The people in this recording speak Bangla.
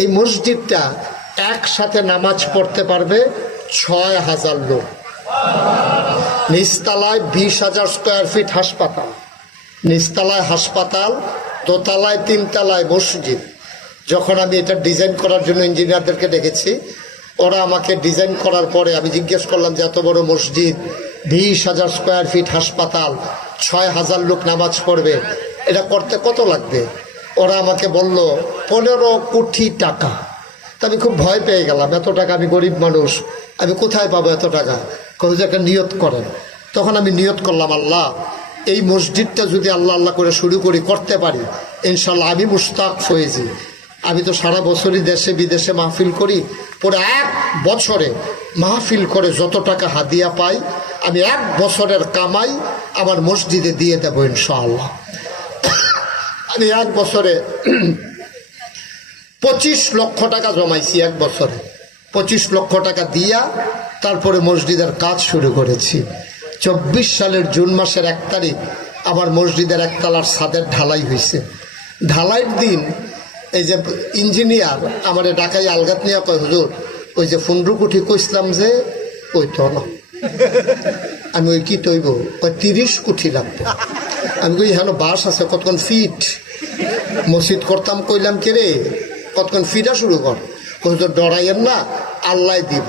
এই মসজিদটা একসাথে নামাজ পড়তে পারবে ৬,০০০ লোক। নিচতলায় ২০,০০০ স্কোয়ার ফিট হাসপাতাল, নিচতলায় হাসপাতাল, দোতলায় ৩ তলায় মসজিদ। যখন আমি এটা ডিজাইন করার জন্য ইঞ্জিনিয়ারদেরকে ডেকেছি, ওরা আমাকে ডিজাইন করার পরে আমি জিজ্ঞেস করলাম যে এত বড় মসজিদ, ২০,০০০ স্কোয়ার ফিট হাসপাতাল, ৬,০০০ লোক নামাজ পড়বে, এটা করতে কত লাগবে? ওরা আমাকে বলল ১৫ কোটি টাকা। তা আমি খুব ভয় পেয়ে গেলাম, এত টাকা, আমি গরিব মানুষ, আমি কোথায় পাবো এত টাকা? যে একটা নিয়ত করেন। তখন আমি নিয়ত করলাম, আল্লাহ এই মসজিদটা যদি আল্লাহ আল্লাহ করে শুরু করি, করতে পারি, ইনশাল্লাহ আমি মুশতাক ফয়েজি। আমি তো সারা বছরই দেশে বিদেশে মাহফিল করি, পুরো ১ বছরে মাহফিল করে যত টাকা হাদিয়া পাই, আমি 1 বছরের কামাই আমার মসজিদে দিয়ে দেবো ইনশাআল্লাহ। আমি 1 বছরে 25 লক্ষ টাকা জমাইছি, 1 বছরে 25 লক্ষ টাকা দিয়া তারপরে মসজিদের কাজ শুরু করেছি। 24 সালের জুন মাসের 1 তারিখ আমার মসজিদের 1 তলার ছাদের ঢালাই হয়েছে। ঢালাইয়ের দিন এই যে ইঞ্জিনিয়ার আমার ঢাকায় আলগাত নিয়ে কয়, হুজুর ওই যে 15 কোটি কইসলাম যে ওই তো না। আমি ওই কি তৈব? ওই 30 কোটি লাগবে। আমি কই হ্যাঁ বাস আছে, কতক্ষণ ফিট মসজিদ করতাম, কইলাম কে রে কতক্ষণ ফিটা শুরু কর, হুজুর ডরাইয়েন না, আল্লাহ দিব।